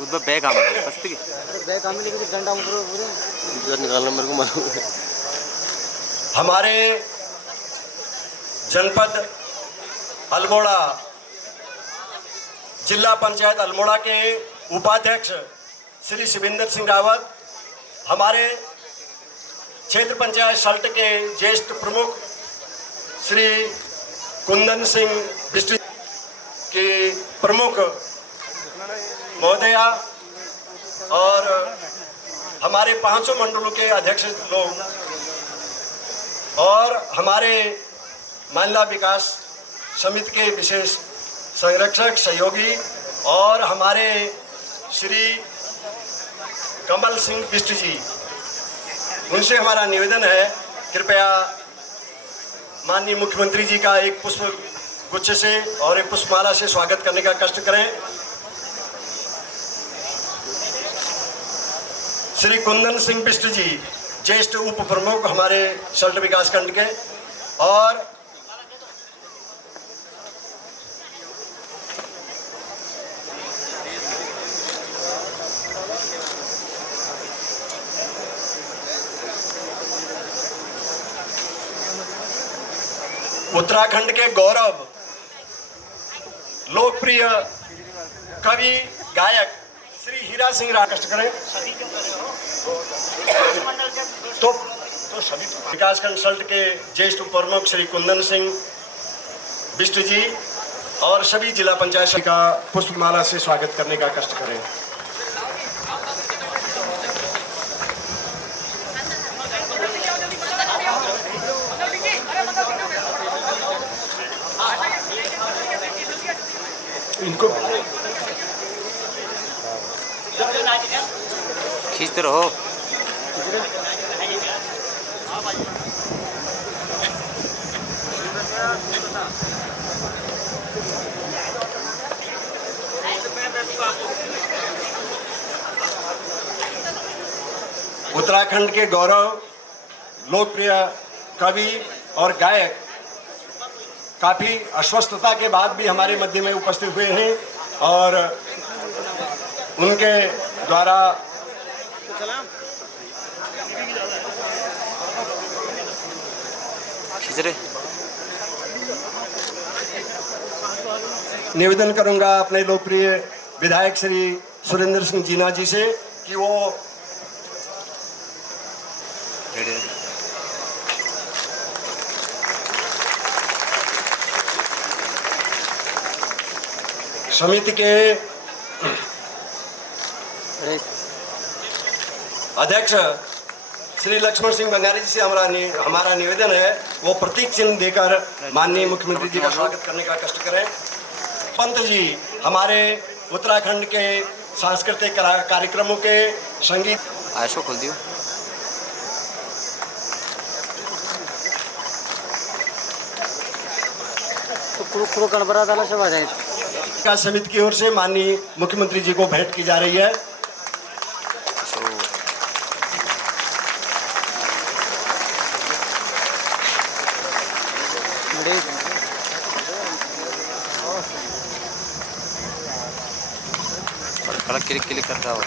Bag डंडा निकालना मेरे को मालूम है। हमारे जनपद अल्मोड़ा जिला पंचायत अल्मोड़ा के उपाध्यक्ष श्री शिवेंद्र सिंह रावत, हमारे क्षेत्र पंचायत सल्ट के ज्येष्ठ प्रमुख श्री कुंदन सिंह बिष्ट के प्रमुख महोदया और हमारे 500 मंडलों के अध्यक्ष लोग और हमारे महिला विकास समिति के विशेष संरक्षक सहयोगी और हमारे श्री कमल सिंह बिष्ट जी, उनसे हमारा निवेदन है कृपया माननीय मुख्यमंत्री जी का एक पुष्प गुच्छ से और एक पुष्पमाला से स्वागत करने का कष्ट करें। श्री कुंदन सिंह बिष्ट जी ज्येष्ठ उप प्रमुख हमारे सल्ट विकास खंड के और उत्तराखंड के गौरव लोकप्रिय कवि गायक श्री हीरा सिंह राकष्ट करें। तो सभी विकासखंड सल्ट के ज्येष्ठ प्रमुख श्री कुंदन सिंह बिष्ट जी और सभी जिला पंचायत का पुष्पमाला से स्वागत करने का कष्ट करें। इनको खींचते रहो। उत्तराखंड के गौरव लोकप्रिय कवि और गायक काफी अस्वस्थता के बाद भी हमारे मध्य में उपस्थित हुए हैं और उनके द्वारा निवेदन करूंगा अपने लोकप्रिय विधायक श्री सुरेंद्र सिंह जीना जी से कि वो समिति के अध्यक्ष श्री लक्ष्मण सिंह बंगारी जी से हमारा निवेदन है वो प्रतीक चिन्ह देकर माननीय मुख्यमंत्री जी का स्वागत करने का कष्ट करें। पंत जी हमारे उत्तराखंड के सांस्कृतिक कार्यक्रमों के संगीत आयशो खोल दियो। तो गड़बड़ा डाला सब आ जाए। का समिति की ओर से माननीय मुख्यमंत्री जी को भेंट की जा रही है। क्लिक क्लिक करता हो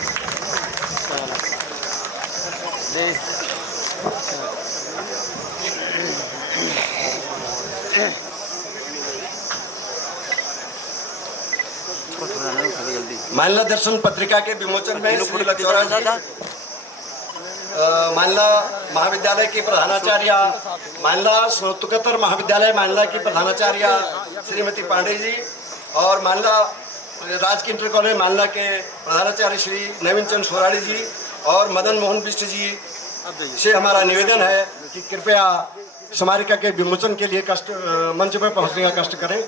मानला दर्शन पत्रिका के विमोचन में मानला महाविद्यालय की प्रधानाचार्य मानला स्नातकोत्तर महाविद्यालय मानला की प्रधानाचार्य श्रीमती पांडे जी और मानला राजकीय इंटर कॉलेज मानला के प्रधानाचार्य श्री नवीन चंद सोराड़ी जी और मदन मोहन बिष्ट जी से हमारा निवेदन है कि कृपया स्मारिका के विमोचन के लिए कष्ट मंच पर पहुंचने का कष्ट करें।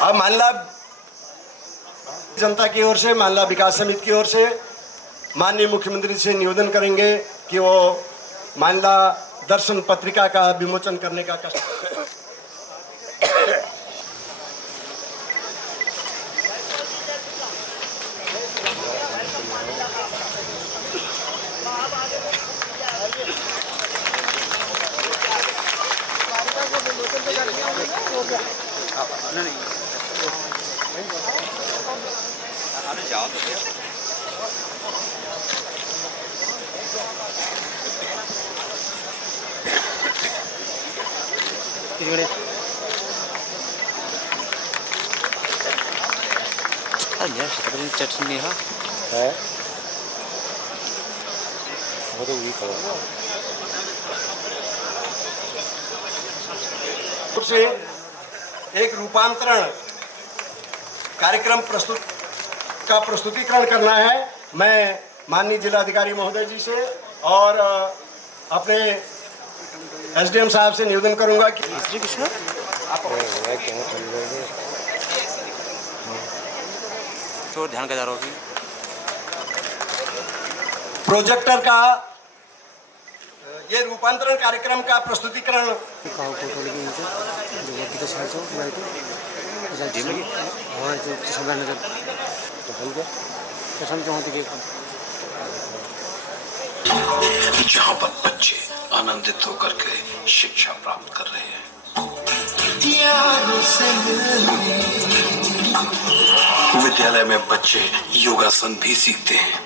अब मानला जनता की ओर से मानला विकास समिति की ओर से माननीय मुख्यमंत्री से निवेदन करेंगे कि वो मानला दर्शन पत्रिका का विमोचन करने का कष्ट करें। चटनी हाँ है वो तो वीक है से एक रूपांतरण कार्यक्रम प्रस्तुतिकरण करना है। मैं माननीय जिलाधिकारी महोदय जी से और अपने एसडीएम साहब से निवेदन करूंगा कि श्री कृष्ण तो ध्यान का जा रहा होगी प्रोजेक्टर का ये रूपांतरण कार्यक्रम का प्रस्तुतिकरण जहाँ पर बच्चे आनंदित होकर के शिक्षा प्राप्त कर रहे हैं, विद्यालय में बच्चे योगासन भी सीखते हैं।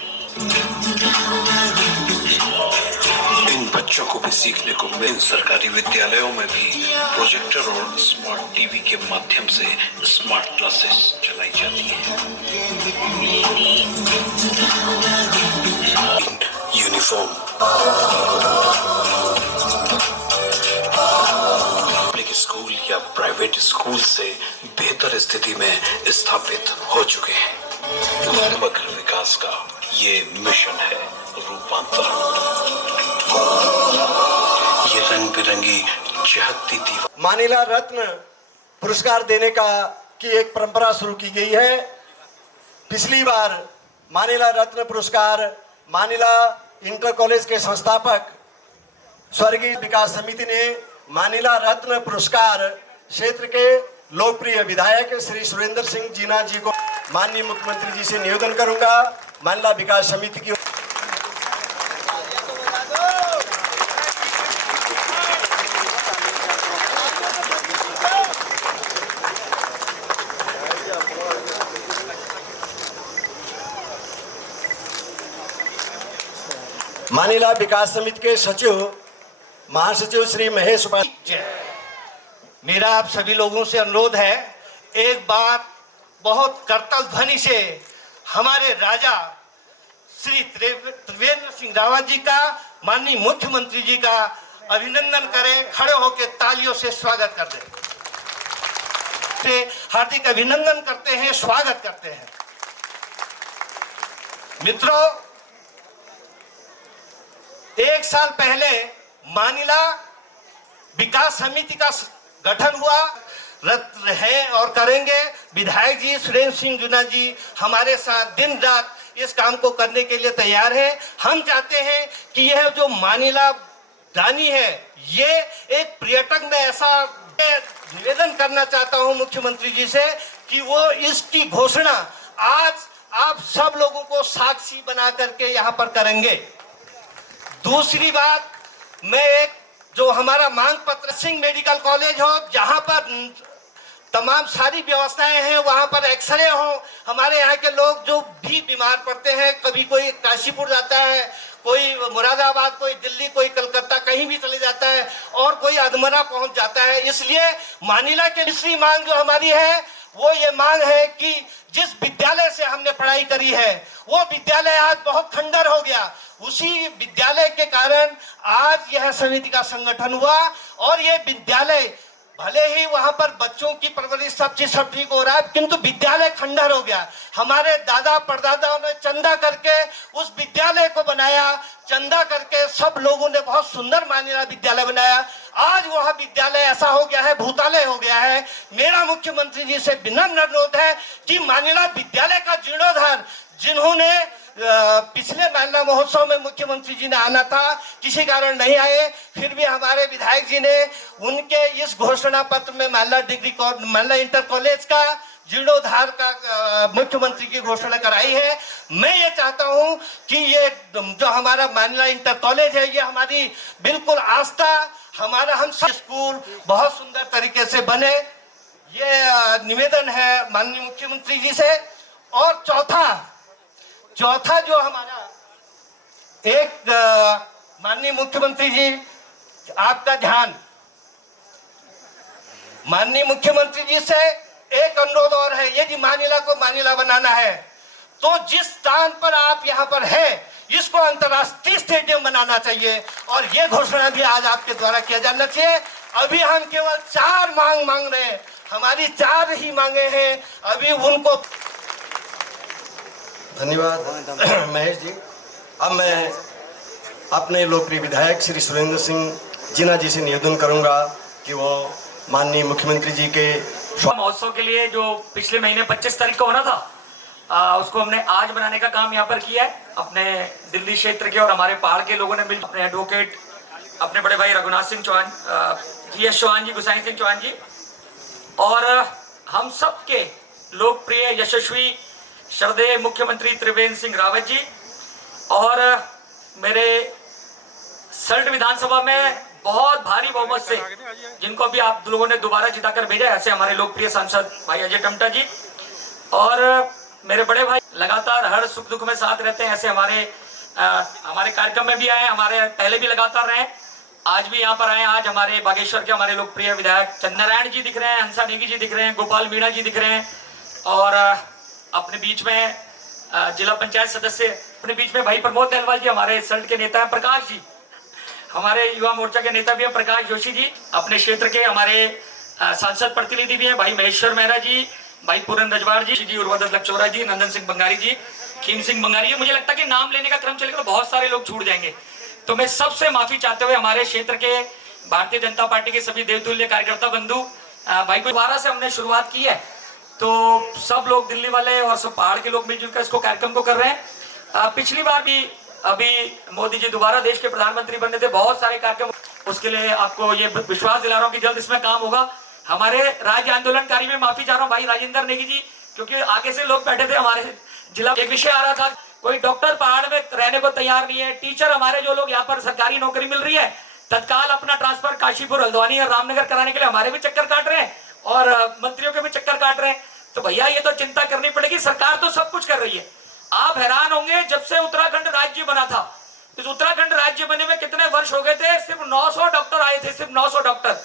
इन बच्चों को भी सीखने को मिले। इन सरकारी विद्यालयों में भी प्रोजेक्टर और स्मार्ट टीवी के माध्यम से स्मार्ट क्लासेस चलाई जाती हैं। यूनिफॉर्म पब्लिक स्कूल या प्राइवेट स्कूल से बेहतर स्थिति में स्थापित हो चुके हैं। समग्र विकास का ये मिशन है रूपांतरण। ये रंग बिरंगी चहकती दीवार मानिला रत्न पुरस्कार देने की एक परंपरा शुरू की गई है। पिछली बार मानिला रत्न पुरस्कार मानिला इंटर कॉलेज के संस्थापक स्वर्गीय विकास समिति ने मानिला रत्न पुरस्कार क्षेत्र के लोकप्रिय विधायक श्री सुरेंद्र सिंह जीना जी को माननीय मुख्यमंत्री जी से निवेदन करूंगा मानिला विकास समिति की मानिला विकास समिति के सचिव महासचिव श्री महेश उपाध्याय। मेरा आप सभी लोगों से अनुरोध है, एक बार बहुत करतल ध्वनि से हमारे राजा श्री त्रिवेंद्र सिंह रावत जी का, माननीय मुख्यमंत्री जी का अभिनंदन करें। खड़े होकर तालियों से स्वागत कर दें। से हार्दिक अभिनंदन करते हैं, स्वागत करते हैं। मित्रों, एक साल पहले मानिला विकास समिति का गठन हुआ है और करेंगे। विधायक जी सुरेंद्र सिंह जूना जी हमारे साथ दिन रात इस काम को करने के लिए तैयार है। हम चाहते हैं कि यह जो मानिला रानी है, ये एक पर्यटक में ऐसा निवेदन करना चाहता हूं मुख्यमंत्री जी से कि वो इसकी घोषणा आज आप सब लोगों को साक्षी बना करके यहाँ पर करेंगे। दूसरी बात, मैं एक जो हमारा मांग पत्र सिंह मेडिकल कॉलेज हो, जहां पर तमाम सारी व्यवस्थाएं हैं, वहां पर एक्सरे हो। हमारे यहाँ के लोग जो भी बीमार पड़ते हैं, कभी कोई काशीपुर जाता है, कोई मुरादाबाद, कोई दिल्ली, कोई कलकत्ता, कहीं भी चले जाता है और कोई अधमरा पहुंच जाता है। इसलिए मानिला के दूसरी मांग जो हमारी है वो ये मांग है कि जिस विद्यालय से हमने पढ़ाई करी है वो विद्यालय आज बहुत खंडर हो गया। उसी विद्यालय के कारण आज यह समिति का संगठन हुआ और ये विद्यालय भले ही वहां पर बच्चों की परवरिश सब चीज सब ठीक हो रहा है, किंतु विद्यालय खंडर हो गया। हमारे दादा परदादाओं ने चंदा करके उस विद्यालय को बनाया, चंदा करके सब लोगों ने बहुत सुंदर मानिला विद्यालय बनाया। आज वह विद्यालय ऐसा हो गया है, भूतालय हो गया है। मेरा मुख्यमंत्री जी से विनम्र अनुरोध है कि मानिला विद्यालय का जीर्णोद्धार, जिन्होंने पिछले मानिला महोत्सव में मुख्यमंत्री जी ने आना था, किसी कारण नहीं आए, फिर भी हमारे विधायक जी ने उनके इस घोषणा पत्र में मानिला इंटर कॉलेज का जीर्णोद्धार का मुख्यमंत्री की घोषणा कराई है। मैं ये चाहता हूं कि ये जो हमारा मानिला इंटर कॉलेज है, ये हमारी बिल्कुल आस्था, हमारा हम सब स्कूल बहुत सुंदर तरीके से बने। ये निवेदन है माननीय मुख्यमंत्री जी से। और चौथा जो हमारा एक माननीय मुख्यमंत्री जी, आपका ध्यान, माननीय मुख्यमंत्री जी से एक अनुरोध और है, यदि मानिला को मानिला बनाना है तो जिस स्थान पर आप यहाँ पर हैं इसको अंतर्राष्ट्रीय स्टेडियम बनाना चाहिए, और ये घोषणा भी आज आपके द्वारा किया जाना चाहिए। अभी हम केवल 4 मांग रहे हैं, हमारी 4 ही मांगे हैं, अभी उनको। धन्यवाद महेश जी। अब मैं अपने लोकप्रिय विधायक श्री सुरेंद्र सिंह जिना जी से निवेदन करूंगा कि वो माननीय मुख्यमंत्री जी के महोत्सव के लिए जो पिछले महीने 25 तारीख को होना था, उसको हमने आज बनाने का काम यहाँ पर किया है। अपने दिल्ली क्षेत्र के और हमारे पहाड़ के लोगों ने मिल, अपने एडवोकेट, अपने बड़े भाई रघुनाथ सिंह चौहान, GS चौहान जी, गुसाई सिंह चौहान जी, और हम सब के लोकप्रिय यशस्वी श्रद्धेय मुख्यमंत्री त्रिवेंद्र सिंह रावत जी, और मेरे सल्ट विधानसभा में बहुत भारी बहुमत से, जिनको अभी आप लोगों ने दोबारा जिताकर भेजा, ऐसे हमारे लोकप्रिय सांसद भाई अजय टमटा जी, और मेरे बड़े भाई लगातार हर सुख दुख में साथ रहते हैं, ऐसे हमारे कार्यक्रम में भी आए, हमारे पहले भी लगातार रहे, आज भी यहाँ पर आए। आज हमारे बागेश्वर के हमारे लोकप्रिय विधायक चंद्रनारायण जी दिख रहे हैं, हंसा नेगी जी दिख रहे हैं, गोपाल मीणा जी दिख रहे हैं, और अपने बीच में जिला पंचायत सदस्य, अपने बीच में भाई प्रमोद नेलवाल जी, हमारे सल्ट के नेता हैं, प्रकाश जी, हमारे युवा मोर्चा के नेता भी हैं, प्रकाश जोशी जी, अपने क्षेत्र के हमारे सांसद प्रतिनिधि भी हैं, भाई महेश्वर मेहरा जी, भाई पूरन रजवाड़ जी, उर्वदत्त लक्चौरा जी, नंदन सिंह बंगारी जी, खीम सिंह बंगारी। मुझे लगता है कि नाम लेने का क्रम चलेगा तो बहुत सारे लोग छूट जाएंगे, तो मैं सबसे माफी चाहते हुए हमारे क्षेत्र के भारतीय जनता पार्टी के सभी देवतुल्य कार्यकर्ता बंधु भाई को दोबारा से हमने शुरुआत की है, तो सब लोग दिल्ली वाले और सब पहाड़ के लोग मिलजुल कर इसको कार्यक्रम को कर रहे हैं। पिछली बार भी अभी मोदी जी दोबारा देश के प्रधानमंत्री बनने थे, बहुत सारे कार्यक्रम, उसके लिए आपको ये विश्वास दिला रहा हूँ कि जल्द इसमें काम होगा। हमारे राज्य आंदोलनकारी में माफी चाह रहा हूँ भाई राजेंद्र नेगी जी, क्योंकि आगे से लोग बैठे थे हमारे जिला। एक विषय आ रहा था, कोई डॉक्टर पहाड़ में रहने को तैयार नहीं है, टीचर हमारे जो लोग यहाँ पर सरकारी नौकरी मिल रही है तत्काल अपना ट्रांसफर काशीपुर, हल्द्वानी और रामनगर कराने के लिए हमारे भी चक्कर काट रहे हैं और मंत्रियों के भी चक्कर काट रहे हैं। तो भैया ये तो चिंता करनी पड़ेगी, सरकार तो सब कुछ कर रही है। आप हैरान होंगे, जब से उत्तराखंड राज्य बना था, इस उत्तराखंड राज्य बने में कितने वर्ष हो गए थे, सिर्फ 900 डॉक्टर आए थे, सिर्फ 900 डॉक्टर।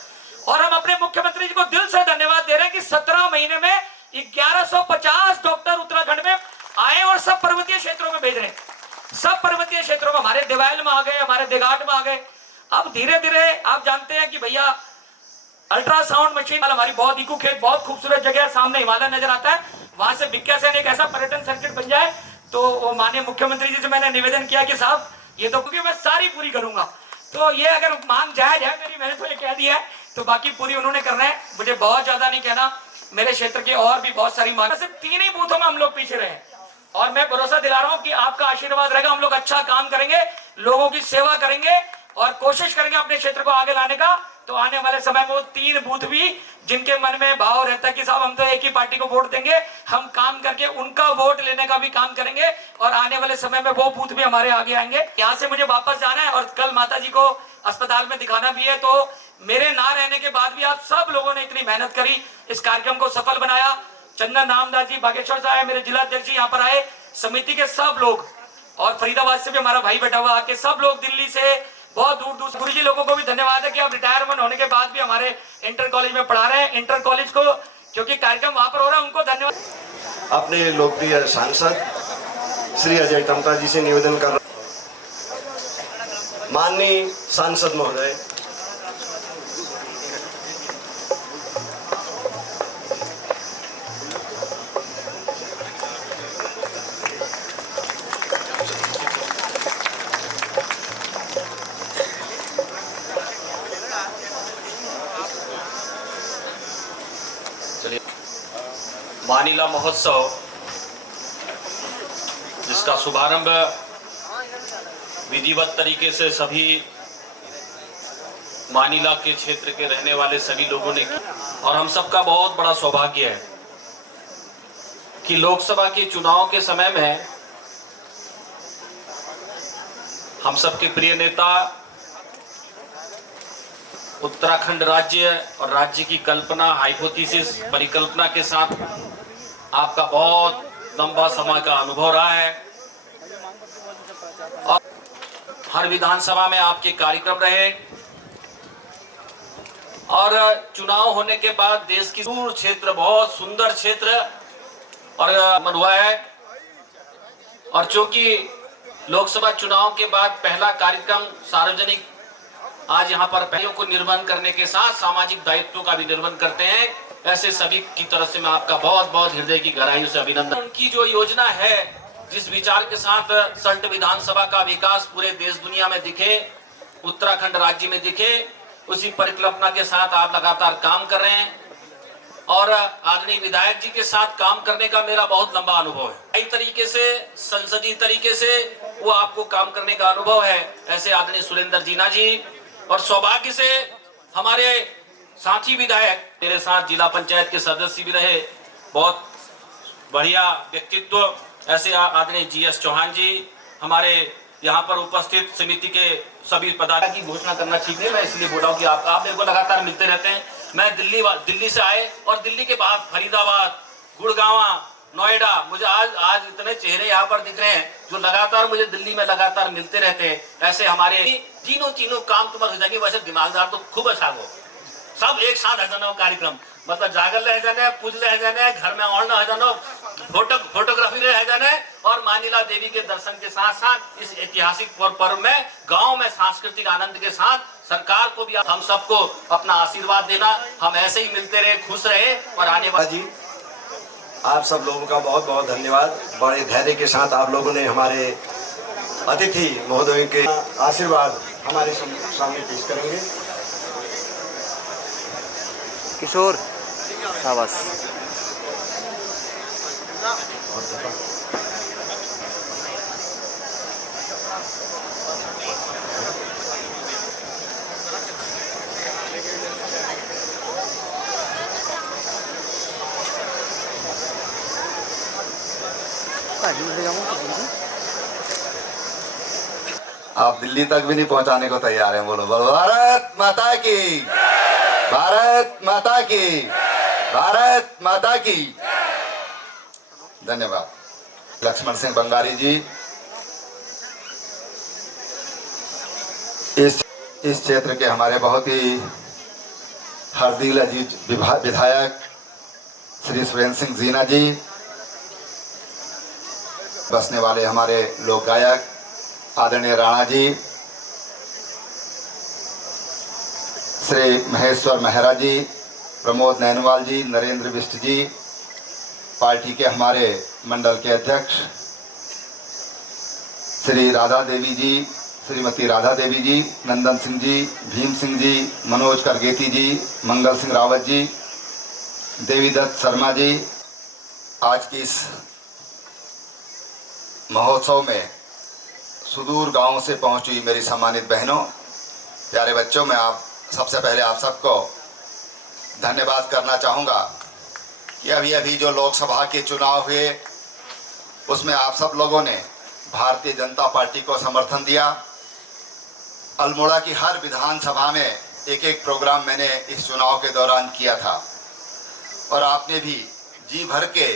और हम अपने मुख्यमंत्री जी को दिल से धन्यवाद दे रहे हैं कि 17 महीने में 1150 डॉक्टर उत्तराखंड में आए और सब पर्वतीय क्षेत्रों में भेज रहे हैं। सब पर्वतीय क्षेत्रों में, हमारे देवायल में आ गए, हमारे देघाट में आ गए। अब धीरे धीरे आप जानते हैं कि भैया अल्ट्रासाउंड मशीन, हमारी बहुत इको खेत, बहुत खूबसूरत जगह है, सामने हिमालय नजर आता है, वहां से विज्ञासन एक ऐसा पर्यटन सर्किट बन जाए। तो माननीय मुख्यमंत्री जी से मैंने निवेदन किया कि साहब ये तो क्योंकि मैं सारी पूरी करूंगा, तो ये अगर मांग जायज है मेरी, मैंने तो ये कह दिया है, तो बाकी पूरी उन्होंने करना है। मुझे बहुत ज्यादा नहीं कहना, मेरे क्षेत्र के और भी बहुत सारी मांग, सिर्फ 3 ही बूथों में हम लोग पीछे रहे, और मैं भरोसा दिला रहा हूं कि आपका आशीर्वाद रहेगा, हम लोग अच्छा काम करेंगे, लोगों की सेवा करेंगे और कोशिश करेंगे अपने क्षेत्र को आगे लाने का। तो आने वाले समय में वो 3 बूथ भी जिनके मन में भाव रहता है कि साहब हम तो एक ही पार्टी को वोट देंगे, हम काम करके उनका वोट लेने का भी काम करेंगे, और आने वाले समय में वो बूथ भी हमारे आगे आएंगे। यहाँ से मुझे वापस जाना है और कल माता जी को अस्पताल में दिखाना भी है, तो मेरे ना रहने के बाद भी आप सब लोगों ने इतनी मेहनत करी, इस कार्यक्रम को सफल बनाया। चंदन नामदास जी बागेश्वर से आए, मेरे जिला अध्यक्ष जी यहाँ पर आए, समिति के सब लोग, और फरीदाबाद से भी हमारा भाई बैठा हुआ आके, सब लोग दिल्ली से बहुत दूर दूर। गुरु जी लोगों को भी धन्यवाद है कि आप रिटायरमेंट होने के बाद भी हमारे इंटर कॉलेज में पढ़ा रहे हैं, इंटर कॉलेज को, क्योंकि कार्यक्रम वहां पर हो रहा है, उनको धन्यवाद। अपने लोकप्रिय सांसद श्री अजय टमटा जी से निवेदन कर रहा हूं, माननीय सांसद महोदय, मानिला महोत्सव, जिसका शुभारंभ विधिवत तरीके से सभी मानिला के क्षेत्र के रहने वाले सभी लोगों ने किया, और हम सबका बहुत बड़ा सौभाग्य है कि लोकसभा के चुनाव के समय में हम सबके प्रिय नेता उत्तराखंड राज्य और राज्य की कल्पना, हाइपोथेसिस, परिकल्पना के साथ आपका बहुत लंबा समय का अनुभव रहा है और हर विधानसभा में आपके कार्यक्रम रहे और चुनाव होने के बाद देश की दूर क्षेत्र, बहुत सुंदर क्षेत्र और मन हुआ है। और चूंकि लोकसभा चुनाव के बाद पहला कार्यक्रम सार्वजनिक आज यहाँ पर पहलों को निर्वहन करने के साथ सामाजिक दायित्वों का भी निर्वहन करते हैं, ऐसे सभी की तरफ से मैं आपका बहुत बहुत हृदय की गहराइयों से अभिनंदन। उनकी जो योजना है, जिस विचार के साथ सल्ट विधानसभा का विकास पूरे देश दुनिया में दिखे, उत्तराखंड राज्य में दिखे, उसी परिकल्पना के साथ आप लगातार काम कर रहे हैं और आदरणीय विधायक जी के साथ काम करने का मेरा बहुत लंबा अनुभव है। कई तरीके से, संसदीय तरीके से वो आपको काम करने का अनुभव है। ऐसे आदरणीय सुरेंद्र जीना जी और सौभाग्य से हमारे साथी विधायक मेरे साथ जिला पंचायत के सदस्य भी रहे, बहुत बढ़िया व्यक्तित्व, ऐसे आदरणीय GS चौहान जी, हमारे यहाँ पर उपस्थित समिति के सभी पदाधिकारी की घोषणा करना ठीक नहीं, मैं इसलिए बोल रहा हूँ कि आप मेरे को लगातार मिलते रहते हैं। मैं दिल्ली से आए और दिल्ली के बाद फरीदाबाद, गुड़गांव, नोएडा, मुझे आज इतने चेहरे यहाँ पर दिख रहे हैं जो लगातार मुझे दिल्ली में लगातार मिलते रहते हैं। ऐसे हमारे तीनों काम तुम्हारे हो जाएंगे। वैसे दिमागदार तो खूब अच्छा हो, सब एक साथ है जाना कार्यक्रम, मतलब जागल रह जाने, पूज रह जाने, घर में और न जाना, फोटोग्राफी रह जाने और मानिला देवी के दर्शन के साथ साथ इस ऐतिहासिक पर्व में गांव में सांस्कृतिक आनंद के साथ सरकार को भी, हम सबको अपना आशीर्वाद देना। हम ऐसे ही मिलते रहे, खुश रहे और आने वाले जी आप सब लोगों का बहुत बहुत धन्यवाद। बड़े धैर्य के साथ आप लोगों ने हमारे अतिथि महोदय के आशीर्वाद हमारे सामने पेश करेंगे। किशोर, शाबाश। आप दिल्ली तक भी नहीं पहुंचाने को तैयार हैं। बोलो भारत माता की, भारत माता की, भारत माता की। धन्यवाद। लक्ष्मण सिंह बंगारी जी इस क्षेत्र के हमारे बहुत ही हरदिल अजीज विधायक श्री सुरेंद्र सिंह जीना जी, बसने वाले हमारे लोक गायक आदरणीय राणा जी, श्री महेश्वर मेहरा जी, प्रमोद नैनवाल जी, नरेंद्र बिष्ट जी, पार्टी के हमारे मंडल के अध्यक्ष श्री राधा देवी जी, श्रीमती राधा देवी जी, नंदन सिंह जी, भीम सिंह जी, मनोज करगेती जी, मंगल सिंह रावत जी, देवीदत्त शर्मा जी। आज की इस महोत्सव में सुदूर गांव से पहुंची हुई मेरी सम्मानित बहनों, प्यारे बच्चों, मैं आप सबसे पहले आप सबको धन्यवाद करना चाहूँगा कि अभी जो लोकसभा के चुनाव हुए उसमें आप सब लोगों ने भारतीय जनता पार्टी को समर्थन दिया। अल्मोड़ा की हर विधानसभा में एक एक प्रोग्राम मैंने इस चुनाव के दौरान किया था और आपने भी जी भर के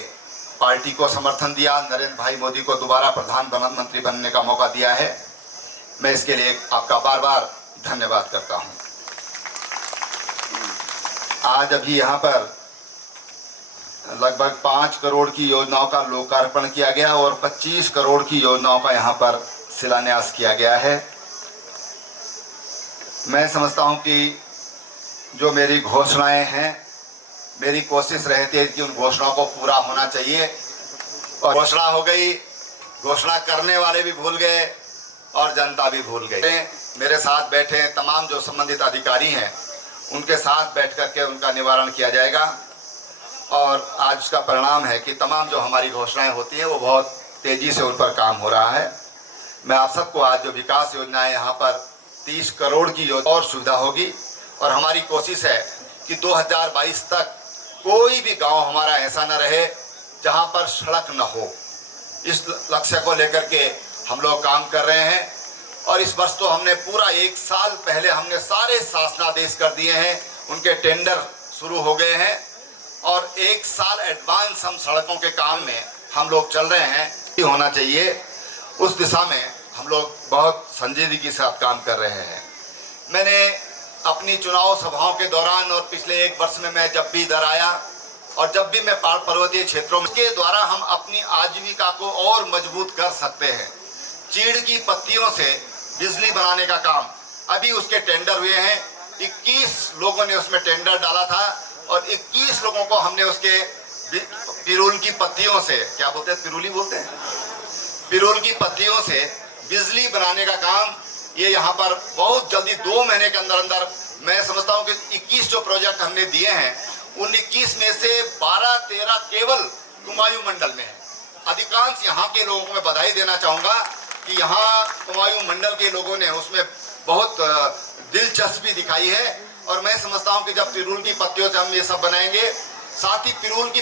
पार्टी को समर्थन दिया। नरेंद्र भाई मोदी को दोबारा प्रधानमंत्री बनने का मौका दिया है। मैं इसके लिए आपका बार बार धन्यवाद करता हूं। आज अभी यहाँ पर लगभग 5 करोड़ की योजनाओं का लोकार्पण किया गया और 25 करोड़ की योजनाओं का यहाँ पर शिलान्यास किया गया है। मैं समझता हूँ कि जो मेरी घोषणाएं हैं, मेरी कोशिश रहती है कि उन घोषणाओं को पूरा होना चाहिए और घोषणा हो गई, घोषणा करने वाले भी भूल गए और जनता भी भूल गई। मेरे साथ बैठे तमाम जो संबंधित अधिकारी हैं उनके साथ बैठ करके उनका निवारण किया जाएगा और आज उसका परिणाम है कि तमाम जो हमारी घोषणाएं होती हैं वो बहुत तेज़ी से उन पर काम हो रहा है। मैं आप सबको आज जो विकास योजनाएं यहाँ पर 30 करोड़ की योजना और सुविधा होगी और हमारी कोशिश है कि 2022 तक कोई भी गांव हमारा ऐसा न रहे जहां पर सड़क न हो। इस लक्ष्य को लेकर के हम लोग काम कर रहे हैं और इस वर्ष तो हमने पूरा 1 साल पहले हमने सारे शासनादेश कर दिए हैं, उनके टेंडर शुरू हो गए हैं और 1 साल एडवांस हम सड़कों के काम में हम लोग चल रहे हैं। होना चाहिए उस दिशा में हम लोग बहुत संजीदगी के साथ काम कर रहे हैं। मैंने अपनी चुनाव सभाओं के दौरान और पिछले 1 वर्ष में मैं जब भी इधर आया और जब भी मैं पहाड़ पर्वतीय क्षेत्रों में, के द्वारा हम अपनी आजीविका को और मजबूत कर सकते हैं। चीड़ की पत्तियों से बिजली बनाने का काम अभी उसके टेंडर हुए हैं। 21 लोगों ने उसमें टेंडर डाला था और 21 लोगों को हमने उसके पिरूल की पत्तियों से, क्या बोलते हैं, पिरूली बोलते हैं, पिरूल की पत्तियों से बिजली बनाने का काम ये यहाँ पर बहुत जल्दी 2 महीने के अंदर अंदर, मैं समझता हूँ कि 21 जो प्रोजेक्ट हमने दिए हैं उन 21 में से 12-13 केवल कुमायूं मंडल में है। अधिकांश यहाँ के लोगों को मैं बधाई देना चाहूँगा कि यहाँ कुमायूं मंडल के लोगों ने उसमें बहुत दिलचस्पी दिखाई है और मैं समझता हूँ कि जब पिरूल की पत्तियों से हम ये सब बनाएंगे, साथ ही पिरूल की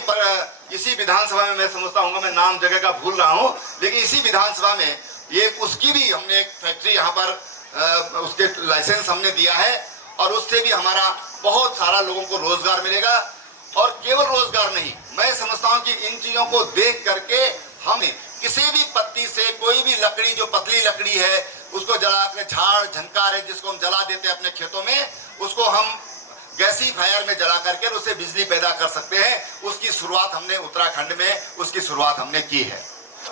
इसी विधानसभा में मैं समझता हूँ, मैं नाम जगह का भूल रहा हूँ, लेकिन इसी विधानसभा में ये उसकी भी हमने एक फैक्ट्री यहाँ पर उसके लाइसेंस हमने दिया है और उससे भी हमारा बहुत सारा लोगों को रोजगार मिलेगा। और केवल रोजगार नहीं, मैं समझता हूँ कि इन चीजों को देख करके हमें किसी भी पत्ती से कोई भी लकड़ी, जो पतली लकड़ी है उसको जला कर, झाड़ झंकार है जिसको हम जला देते हैं अपने खेतों में, उसको हम गैसीफायर में जला करके उससे बिजली पैदा कर सकते हैं। उसकी शुरुआत हमने उत्तराखंड में उसकी शुरुआत हमने की है।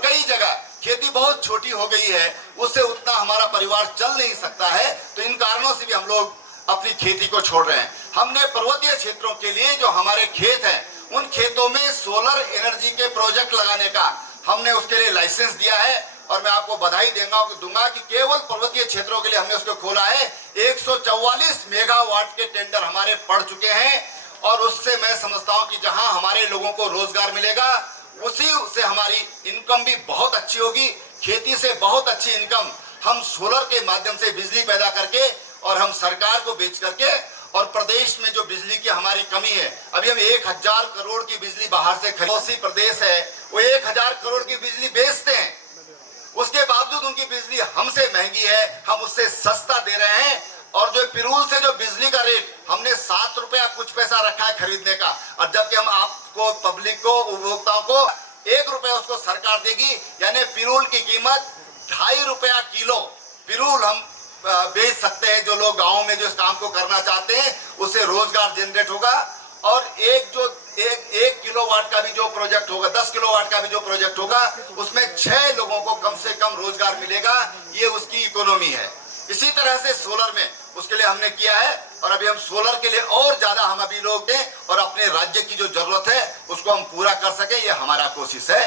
कई जगह खेती बहुत छोटी हो गई है, उससे उतना हमारा परिवार चल नहीं सकता है, तो इन कारणों से भी हम लोग अपनी खेती को छोड़ रहे हैं। हमने पर्वतीय क्षेत्रों के लिए जो हमारे खेत हैं उन खेतों में सोलर एनर्जी के प्रोजेक्ट लगाने का हमने उसके लिए लाइसेंस दिया है और मैं आपको बधाई दूंगा कि केवल पर्वतीय क्षेत्रों के लिए हमने उसको खोला है। 144 मेगावाट के टेंडर हमारे पड़ चुके हैं और उससे मैं समझता हूं कि जहां हमारे लोगों को रोजगार मिलेगा उसी से हमारी इनकम भी बहुत अच्छी होगी। खेती से बहुत अच्छी इनकम हम सोलर के माध्यम से बिजली पैदा करके और हम सरकार को बेच करके, और प्रदेश में जो बिजली की हमारी कमी है, अभी हम 1000 करोड़ की बिजली बाहर से खरीद, प्रदेश है वो 1000 करोड़ की बिजली बेचते हैं, उसके बावजूद उनकी बिजली हमसे महंगी है, हम उससे सस्ता दे रहे हैं। और जो पिरूल से जो बिजली का रेट हमने 7 रुपया कुछ पैसा रखा है खरीदने का, और जबकि हम आपको, पब्लिक को, उपभोक्ताओं को 1 रुपया उसको सरकार देगी, यानी पिरूल की कीमत 2.5 रुपया किलो पिरूल हम बेच सकते हैं। जो लोग गाँव में जो इस काम को करना चाहते हैं उससे रोजगार जनरेट होगा। और एक किलोवाट का भी जो प्रोजेक्ट होगा, 10 किलोवाट का भी जो प्रोजेक्ट होगा, उसमें 6 लोगों को कम से कम रोजगार मिलेगा। ये उसकी इकोनॉमी है। इसी तरह से सोलर में उसके लिए हमने किया है और अभी हम सोलर के लिए और ज्यादा हम अभी लोग दें और अपने राज्य की जो जरूरत है उसको हम पूरा कर सके, ये हमारा कोशिश है।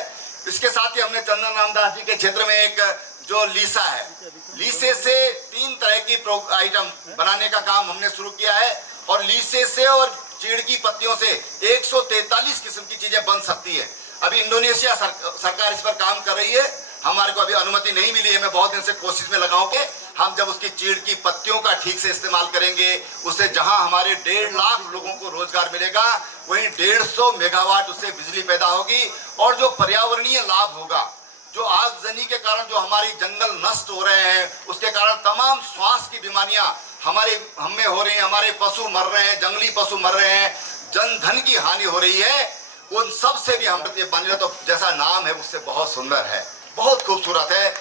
इसके साथ ही हमने चंदन रामदास जी के क्षेत्र में एक जो लीसा है, लीसे से 3 तरह की आइटम बनाने का काम हमने शुरू किया है और लीसे से और चीड़ की पत्तियों से 143 किस्म की चीजें बन सकती है। अभी इंडोनेशिया सरकार इस पर काम कर रही है, हमारे को अभी अनुमति नहीं मिली है। मैं बहुत दिन से कोशिश में लगा हूं कि हम जब उसकी चीड़ की पत्तियों का ठीक से इस्तेमाल करेंगे, उससे जहां हमारे 1.5 लाख लोगों को रोजगार मिलेगा, वहीं 150 मेगावाट उससे बिजली पैदा होगी। और जो पर्यावरणीय लाभ होगा, जो आगजनी के कारण जो हमारी जंगल नष्ट हो रहे हैं, उसके कारण तमाम श्वास की बीमारियां हमें हो रही हैं, हमारे पशु मर रहे हैं, जंगली पशु मर रहे हैं, जनधन की हानि हो रही है, उन सब से भी हम मानिला तो जैसा नाम है उससे बहुत सुंदर है, बहुत खूबसूरत है।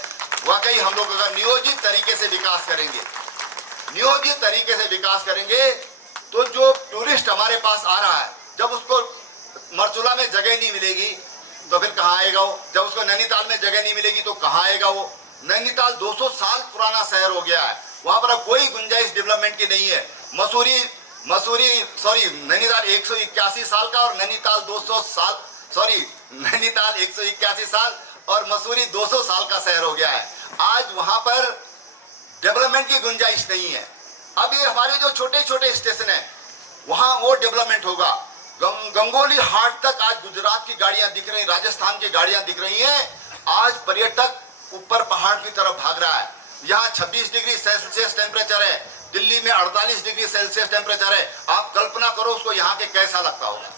वाकई हम लोग अगर नियोजित तरीके से विकास करेंगे तो जो टूरिस्ट हमारे पास आ रहा है, जब उसको मरचुला में जगह नहीं मिलेगी तो फिर कहाँ आएगा वो? जब उसको नैनीताल में जगह नहीं मिलेगी तो कहाँ आएगा वो? नैनीताल 200 साल पुराना शहर हो गया है, वहां पर अब कोई गुंजाइश डेवलपमेंट की नहीं है। नैनीताल 181 साल का और नैनीताल 181 साल और मसूरी 200 साल का शहर हो गया है। आज वहां पर डेवलपमेंट की गुंजाइश नहीं है। अब ये हमारे जो छोटे छोटे स्टेशन है वहां वो डेवलपमेंट होगा। गंगोली हाट तक आज गुजरात की गाड़ियां दिख रही, राजस्थान की गाड़ियां दिख रही हैं। आज पर्यटक ऊपर पहाड़ की तरफ भाग रहा है। यहाँ 26 डिग्री सेल्सियस टेम्परेचर है, दिल्ली में 48 डिग्री सेल्सियस टेम्परेचर है। आप कल्पना करो उसको यहाँ के कैसा लगता होगा,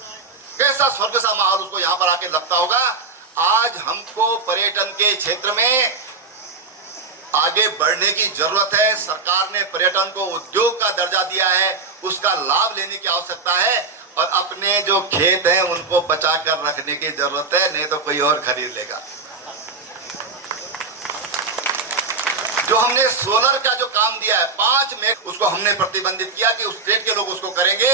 कैसा स्वर्ग सा माहौल उसको यहाँ पर आके लगता होगा। आज हमको पर्यटन के क्षेत्र में आगे बढ़ने की जरूरत है। सरकार ने पर्यटन को उद्योग का दर्जा दिया है, उसका लाभ लेने की आवश्यकता है और अपने जो खेत हैं उनको बचा कर रखने की जरूरत है, नहीं तो कोई और खरीद लेगा। जो हमने सोलर का जो काम दिया है 5 मेगावाट, उसको हमने प्रतिबंधित किया कि उस स्टेट के लोग उसको करेंगे।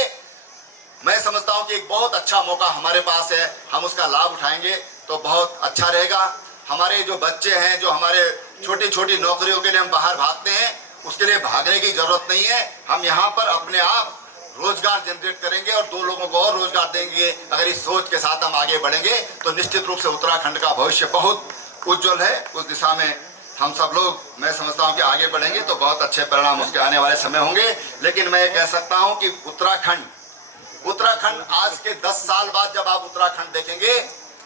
मैं समझता हूं कि एक बहुत अच्छा मौका हमारे पास है, हम उसका लाभ उठाएंगे तो बहुत अच्छा रहेगा। हमारे जो बच्चे हैं, जो हमारे छोटी छोटी नौकरियों के लिए हम बाहर भागते हैं, उसके लिए भागने की जरूरत नहीं है। हम यहाँ पर अपने आप रोजगार जनरेट करेंगे और 2 लोगों को और रोजगार देंगे। अगर इस सोच के साथ हम आगे बढ़ेंगे तो निश्चित रूप से उत्तराखंड का भविष्य बहुत उज्जवल है। उस दिशा में हम सब लोग, मैं समझता हूं कि आगे बढ़ेंगे तो बहुत अच्छे परिणाम उसके आने वाले समय होंगे। लेकिन मैं कह सकता हूं कि उत्तराखंड आज के 10 साल बाद जब आप उत्तराखंड देखेंगे,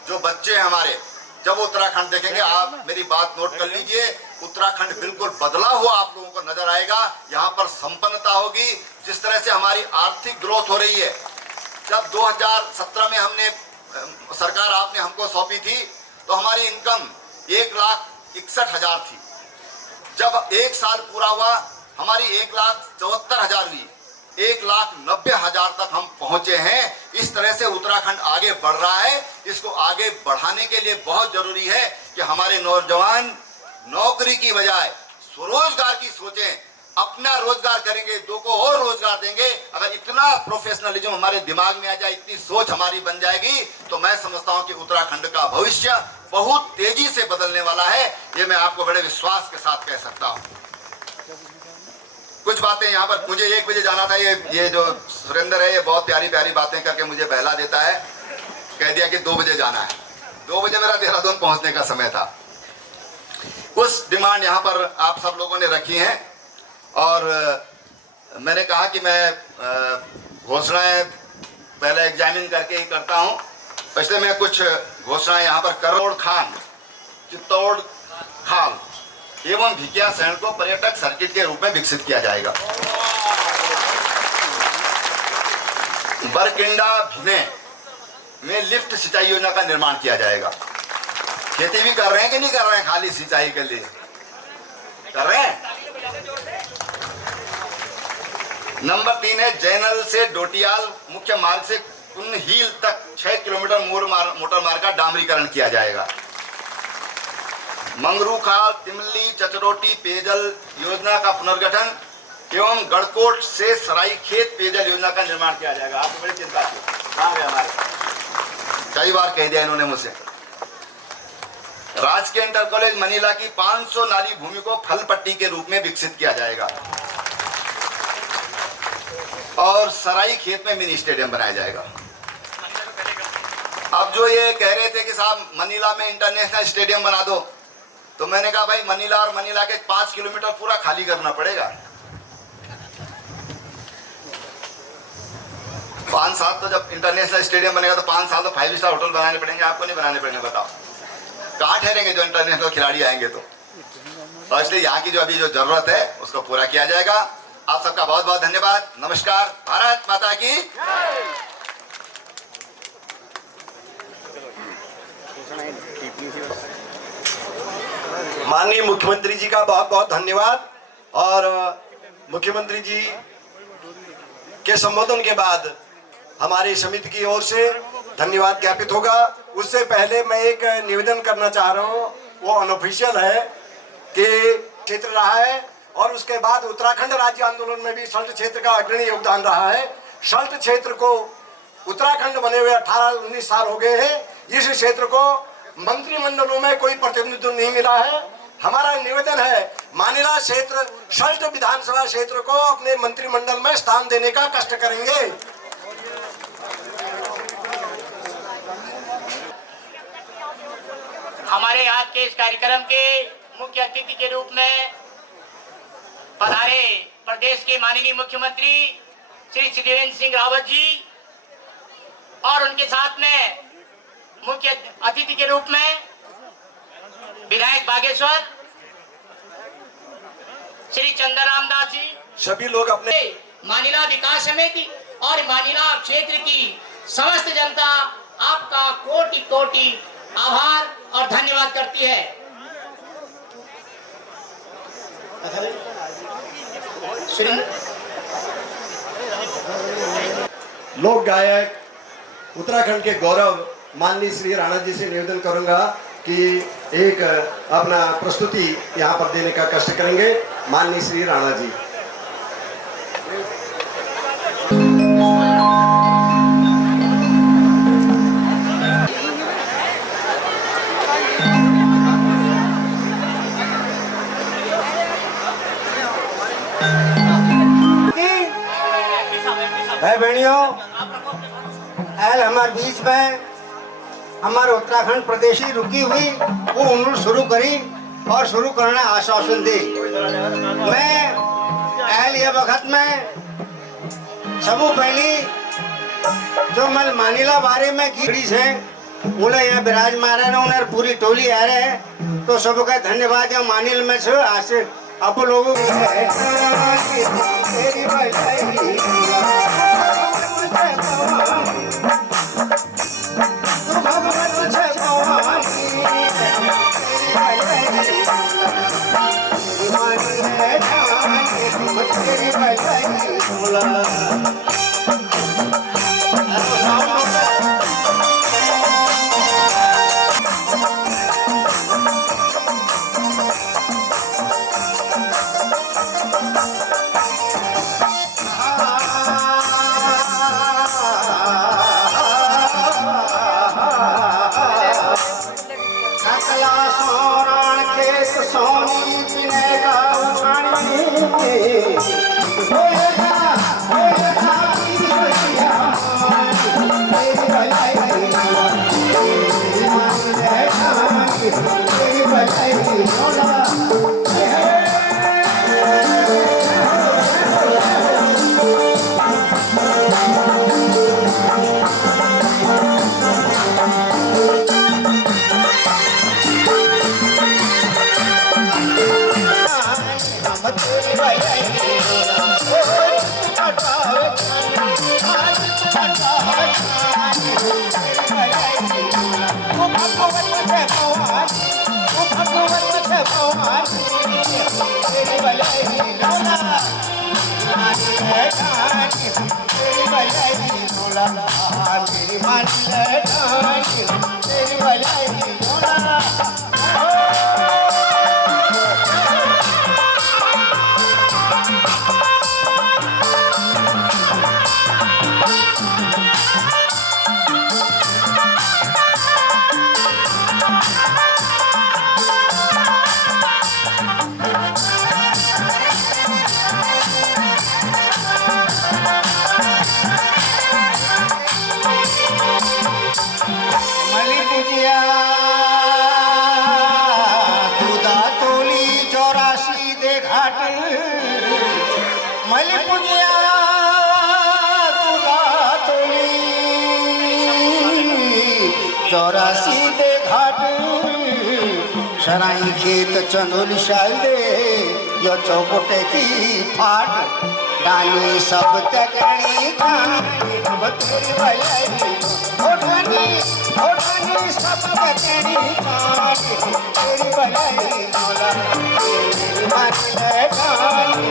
जो बच्चे हमारे जब उत्तराखंड देखेंगे, आप मेरी बात नोट कर लीजिए, उत्तराखंड बिल्कुल बदला हुआ आप लोगों को नजर आएगा। यहाँ पर संपन्नता होगी। जिस तरह से हमारी आर्थिक ग्रोथ हो रही है, जब 2017 में हमने सरकार आपने हमको सौंपी थी तो हमारी इनकम 1,61,000 थी। जब 1 साल पूरा हुआ हमारी 1,74,000 हुई, 1,90,000 तक हम पहुंचे हैं। इस तरह से उत्तराखंड आगे बढ़ रहा है। इसको आगे बढ़ाने के लिए बहुत जरूरी है कि हमारे नौजवान नौकरी की बजाय स्वरोजगार की सोचें, अपना रोजगार करेंगे, 2 को और रोजगार देंगे। अगर इतना प्रोफेशनलिज्म हमारे दिमाग में आ जाए, इतनी सोच हमारी बन जाएगी, तो मैं समझता हूं कि उत्तराखंड का भविष्य बहुत तेजी से बदलने वाला है। ये मैं आपको बड़े विश्वास के साथ कह सकता हूं। कुछ बातें यहाँ पर, मुझे 1 बजे जाना था। ये जो सुरेंद्र है, ये बहुत प्यारी प्यारी बातें करके मुझे बहला देता है। कह दिया कि 2 बजे जाना है। 2 बजे मेरा देहरादून पहुंचने का समय था। कुछ डिमांड यहाँ पर आप सब लोगों ने रखी हैं और मैंने कहा कि मैं घोषणाएं पहले एग्जामिन करके ही करता हूँ। इसलिए मैं कुछ घोषणाएं यहाँ पर करोड़ खान, चित्तौड़ खाल एवं भिकिया शहर को पर्यटक सर्किट के रूप में विकसित किया जाएगा। बरकिंडा भिने में लिफ्ट सिंचाई योजना का निर्माण किया जाएगा। खेती भी कर रहे हैं कि नहीं कर रहे हैं? खाली सिंचाई के लिए कर रहे हैं। नंबर 3 है जैनल से डोटियाल मुख्य मार्ग से कुनहील तक 6 किलोमीटर मोटर मार्ग का डामरीकरण किया जाएगा। मंगरूखाल तिमली चचरोटी पेयजल योजना का पुनर्गठन एवं गढ़कोट से सरायखेत पेयजल योजना का निर्माण किया जाएगा। आपको बड़ी चिंता थी, कहाँ गए हमारे? कई बार कह दिया इन्होंने मुझसे। राजकीय इंटर कॉलेज मनीला की 500 नाली भूमि को फल पट्टी के रूप में विकसित किया जाएगा और सरायखेत में मिनी स्टेडियम बनाया जाएगा। अब जो ये कह रहे थे कि साहब मनीला में इंटरनेशनल स्टेडियम बना दो, तो मैंने कहा भाई मनीला और मनीला के 5 किलोमीटर पूरा खाली करना पड़ेगा। 5 साल तो जब इंटरनेशनल स्टेडियम बनेगा तो 5 साल तो 5 स्टार होटल बनाने पड़ेंगे। आपको नहीं बनाने पड़ेंगे? बताओ कहाँ ठहरेंगे जो इंटरनेशनल खिलाड़ी आएंगे तो। और इसलिए यहाँ की जो अभी जो जरूरत है उसको पूरा किया जाएगा। आप सबका बहुत बहुत धन्यवाद। नमस्कार। भारत माता की। माननीय मुख्यमंत्री जी का बहुत बहुत धन्यवाद। और मुख्यमंत्री जी के संबोधन के बाद हमारी समिति की ओर से धन्यवाद ज्ञापित होगा। उससे पहले मैं एक निवेदन करना चाह रहा हूँ, वो अनऑफिशियल है कि क्षेत्र रहा है और उसके बाद उत्तराखंड राज्य आंदोलन में भी सल्ट क्षेत्र का अग्रणी योगदान रहा है। सल्ट क्षेत्र को उत्तराखंड बने हुए 18-19 साल हो गए हैं। इस क्षेत्र को मंत्रिमंडलों में कोई प्रतिनिधित्व नहीं मिला है। हमारा निवेदन है मानिला क्षेत्र सल्ट विधानसभा क्षेत्र को अपने मंत्रिमंडल में स्थान देने का कष्ट करेंगे। हमारे आज के इस कार्यक्रम के मुख्य अतिथि के रूप में पधारे प्रदेश के माननीय मुख्यमंत्री श्री त्रिवेंद्र सिंह रावत जी और उनके साथ में मुख्य अतिथि के रूप में विधायक बागेश्वर श्री चंद्रराम दास जी, सभी लोग अपने मानिला विकास समिति और मानिला क्षेत्र की समस्त जनता आपका कोटि कोटि आभार और धन्यवाद करती है। श्री लोक गायक उत्तराखंड के गौरव माननीय श्री राणा जी से निवेदन करूंगा कि एक अपना प्रस्तुति यहाँ पर देने का कष्ट करेंगे। माननीय श्री राणा जी। भाई बहनियों, आज हमारे बीच में हमारे उत्तराखंड प्रदेशी रुकी हुई वो उन्होंने शुरू करी और शुरू करना आश्वासन दी। मैं अहल ये वक्त में सबू पहली जो मल मानिला बारे में कीड़ी से उन्हें यहाँ विराजमान है, उन्हें पूरी टोली आ रहे हैं, तो सबका धन्यवाद। यहाँ मानिल में से आज अब लोगों चौरासी दे घाट सराई खेत चंदोली शाल दे यो चौकोटे की फाट डाली सब तकड़ी बतरी भलाई ओढ़नी सब तकड़ी तेरी भलाई मौला तेरी मानी डाली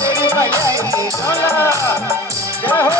तेरी भलाई मौला जय हो।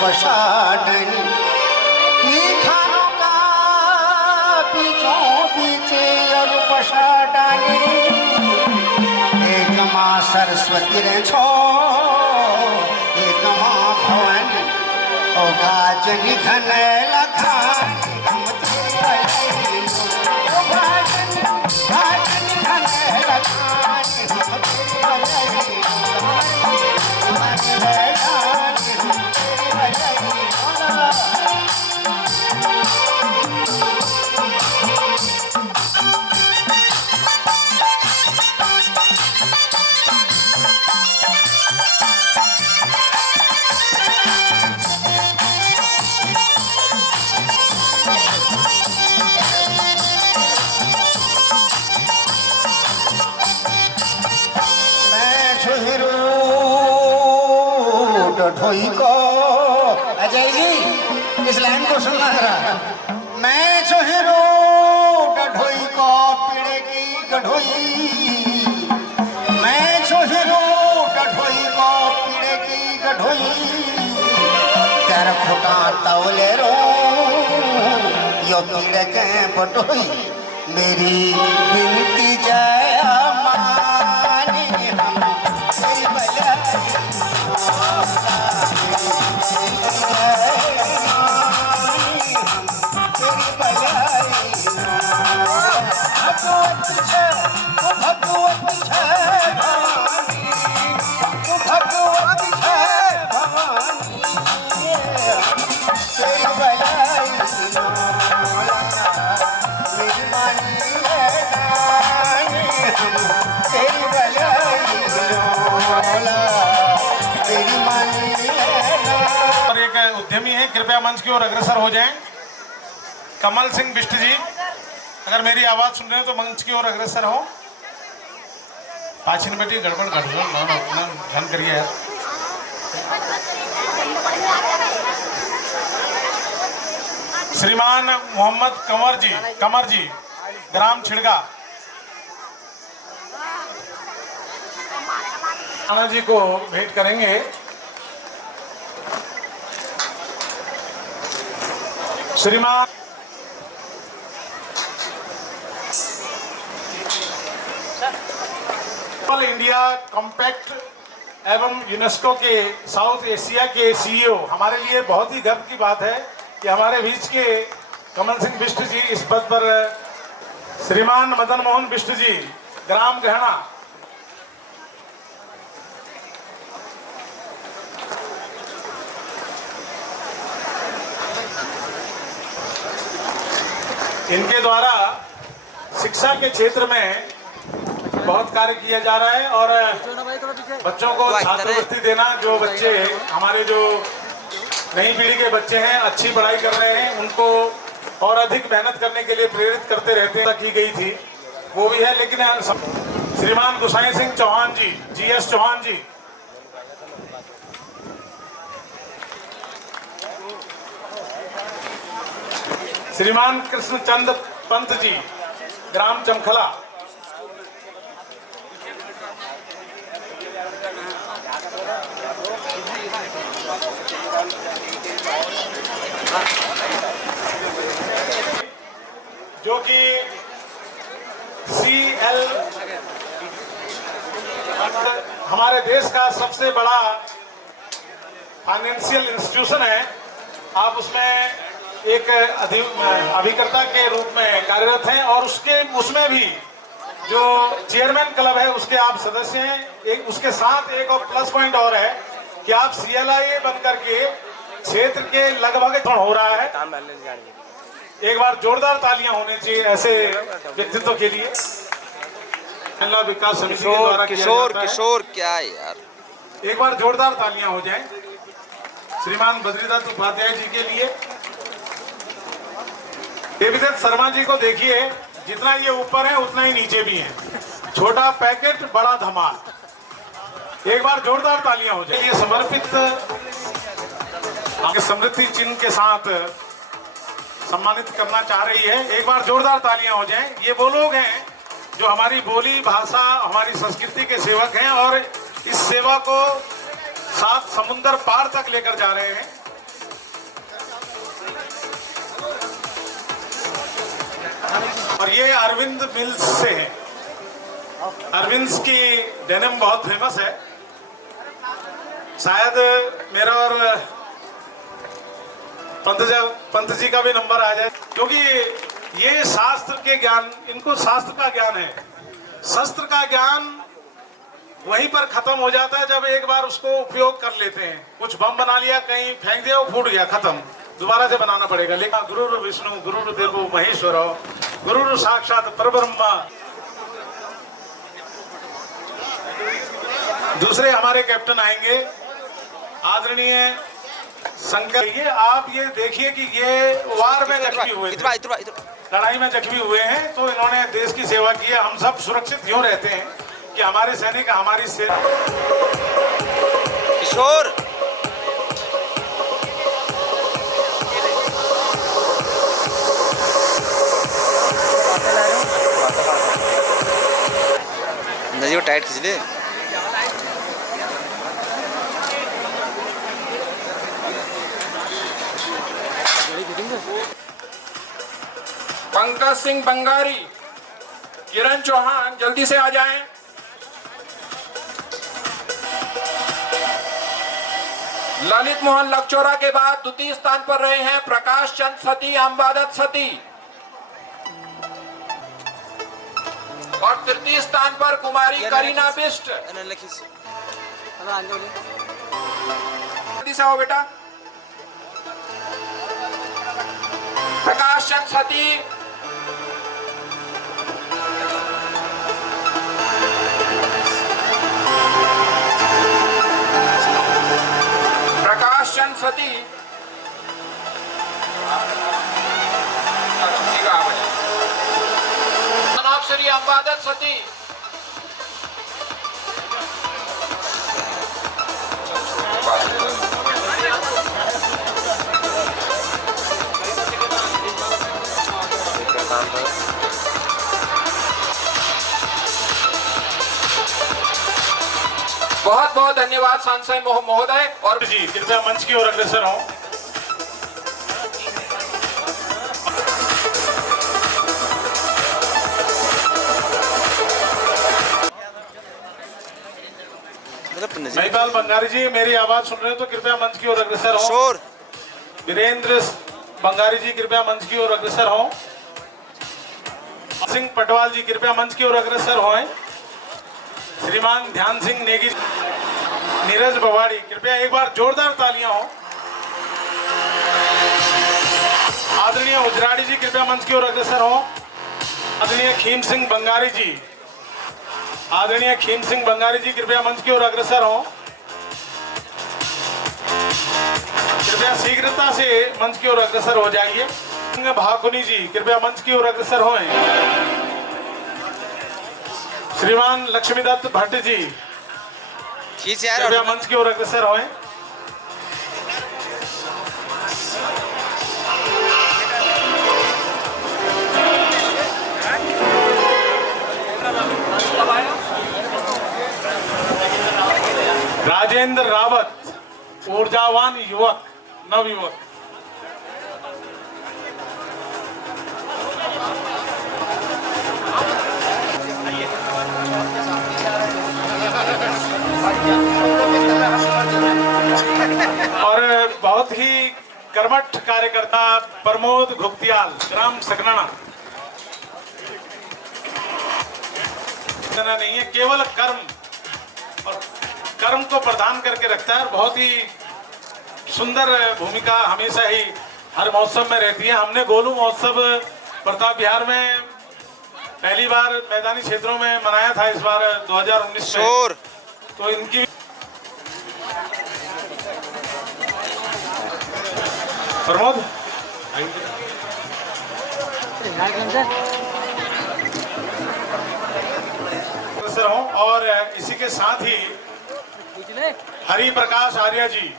बसाडनी खानों का बीचों बीचे और बसाडनी एक माँ सरस्वती रे छो एक माँ भवानी ओ गाजनी घन लखानी गठोई को। अजय जी इस लाइन को सुनना जरा। मैं सोहरो गठोई को पीड़े की गठोई, मैं सोहरो गठोई को पीड़े की गठोई, तेरा खोटा तौले रो यो पीड़े के बटोई, मेरी बिनती जय मानी हम तेरी बजाई, तेरी बजाई भगवत है भगवत है भवानी, भगवत है भवानी, तेरी बजाई मेरी मानी है रानी, तेरी बजाई तेरी मानी है रानी। और एक उद्यमी है, कृपया मंच की ओर अग्रसर हो जाएं। कमल सिंह बिष्ट जी, अगर मेरी आवाज सुन रहे हो तो मंच की ओर अग्रसर हो। पाछिन बेटी गड़बड़ कर दो ना अपना ध्यान करिए यार। श्रीमान मोहम्मद कमर जी ग्राम छिड़गा राणा जी को भेंट करेंगे। श्रीमान इंडिया कॉम्पैक्ट एवं यूनेस्को के साउथ एशिया के सीईओ, हमारे लिए बहुत ही गर्व की बात है कि हमारे बीच के कमल सिंह बिष्ट जी इस पद पर। श्रीमान मदन मोहन बिष्ट जी ग्राम गहना, इनके द्वारा शिक्षा के क्षेत्र में बहुत कार्य किया जा रहा है और बच्चों को छात्रवृत्ति देना, जो बच्चे हमारे जो नई पीढ़ी के बच्चे हैं अच्छी पढ़ाई कर रहे हैं उनको और अधिक मेहनत करने के लिए प्रेरित करते रहते हैं, की गई थी वो भी है। लेकिन श्रीमान गुसाई सिंह चौहान जी, GS चौहान जी, श्रीमान कृष्णचंद पंत जी ग्राम चमखला, जो कि CL हमारे देश का सबसे बड़ा फाइनेंशियल इंस्टीट्यूशन है। आप उसमें एक अभिकर्ता के रूप में कार्यरत हैं और उसमें भी जो चेयरमैन क्लब है उसके आप सदस्य हैं। एक उसके साथ एक और प्लस पॉइंट और है कि आप CLIA बन करके क्षेत्र के लगभग हो रहा है। एक बार जोरदार तालियां होनी चाहिए ऐसे व्यक्तित्व के लिए। महिला विकास समिति के द्वारा किशोर क्या है यार, एक बार जोरदार तालियां हो जाएं श्रीमान बद्रीदत्त उपाध्याय जी के लिए। देवीदत्त शर्मा जी को देखिए, जितना ये ऊपर है उतना ही नीचे भी है। छोटा पैकेट बड़ा धमाल। एक बार जोरदार तालियां हो जाए। ये समर्पित समृद्धि चिन्ह के साथ सम्मानित करना चाह रही है। एक बार जोरदार तालियां हो जाएं। ये वो लोग हैं जो हमारी बोली भाषा, हमारी संस्कृति के सेवक हैं और इस सेवा को 7 समुंदर पार तक लेकर जा रहे हैं। और ये अरविंद मिल्स से है। अरविंद की डेनिम बहुत फेमस है। शायद मेरा और पंत जी का भी नंबर आ जाए, क्योंकि ये शास्त्र के ज्ञान, इनको शास्त्र का ज्ञान है। शस्त्र का ज्ञान वहीं पर खत्म हो जाता है जब एक बार उसको उपयोग कर लेते हैं। कुछ बम बना लिया, कहीं फेंक दिया, वो फूट गया, खत्म, दोबारा से बनाना पड़ेगा। लेकिन गुरु विष्णु गुरु देवो महेश्वर गुरु साक्षात परब्रह्मा। दूसरे हमारे कैप्टन आएंगे, आदरणीय शंकर। ये आप ये देखिए कि ये वार में जख्मी हुए थे, लड़ाई में जख्मी हुए हैं, तो इन्होंने देश की सेवा की है। हम सब सुरक्षित क्यों रहते हैं कि हमारे सैनिक हमारी सेना। किशोर टाइट खींच ले। पंकज सिंह बंगारी, किरण चौहान जल्दी से आ जाएं। ललित मोहन लकचोरा के बाद द्वितीय स्थान पर रहे हैं प्रकाश चंद सती, अम्बादत सती, और तृतीय स्थान पर कुमारी करीना बिष्ट। जल्दी से आओ बेटा। प्रकाश चंद सती, प्रकाश चंद सती, जनाब श्री अम्बादत सती, बहुत बहुत धन्यवाद सांसद महोदय। और जी कृपया मंच की ओर अग्रसर हों। महिपाल बंगारी जी मेरी आवाज सुन रहे हो तो कृपया मंच की ओर अग्रसर हों। शोर। वीरेंद्र बंगारी जी कृपया मंच की ओर अग्रसर हों। सिंह पटवाल जी कृपया मंच की ओर अग्रसर हों। श्रीमान ध्यान सिंह नेगी, नीरज बवाड़ी कृपया एक बार जोरदार तालियां हो। आदरणीय उजराड़ी जी कृपया मंच की ओर अग्रसर हो। आदरणीय खीम सिंह बंगारी जी, आदरणीय खीम सिंह बंगारी जी कृपया मंच की ओर अग्रसर हो। कृपया शीघ्रता से मंच की ओर अग्रसर हो जाइए। भाकुनी जी कृपया मंच की ओर अग्रसर हों। श्रीमान लक्ष्मीदत्त भट्ट जी कृपया मंच की ओर अग्रसर हों। राजेंद्र रावत, ऊर्जावान युवक, नवयुवक। और बहुत ही कर्मठ कार्यकर्ता प्रमोद घुक्तियाल, ग्राम सकनाना। नहीं है, केवल कर्म और कर्म को प्रदान करके रखता है। बहुत ही सुंदर भूमिका हमेशा ही हर महोत्सव में रहती है। हमने गोलू महोत्सव प्रताप बिहार में पहली बार मैदानी क्षेत्रों में मनाया था, इस बार 2019 में। तो इनकी प्रमोद और इसी के साथ ही हरि प्रकाश आर्य जी,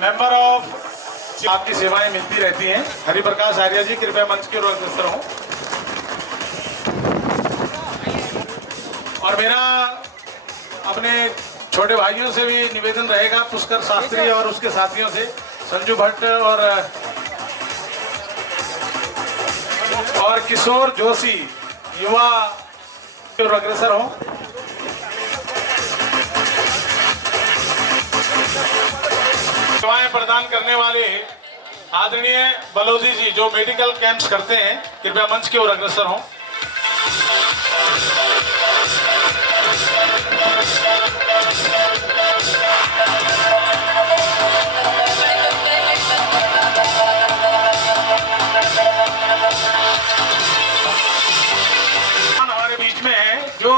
मेंबर ऑफ, आपकी सेवाएं मिलती रहती हैं। हरि प्रकाश आर्य जी कृपया मंच की ओर अग्रसर हों। और मेरा अपने छोटे भाइयों से भी निवेदन रहेगा, पुष्कर शास्त्री और उसके साथियों से, संजू भट्ट और किशोर जोशी, युवा की ओर अग्रसर हों। सेवाएं प्रदान करने वाले आदरणीय बलोदी जी जो मेडिकल कैंप्स करते हैं, कृपया मंच की ओर अग्रसर हों। हमारे बीच में है जो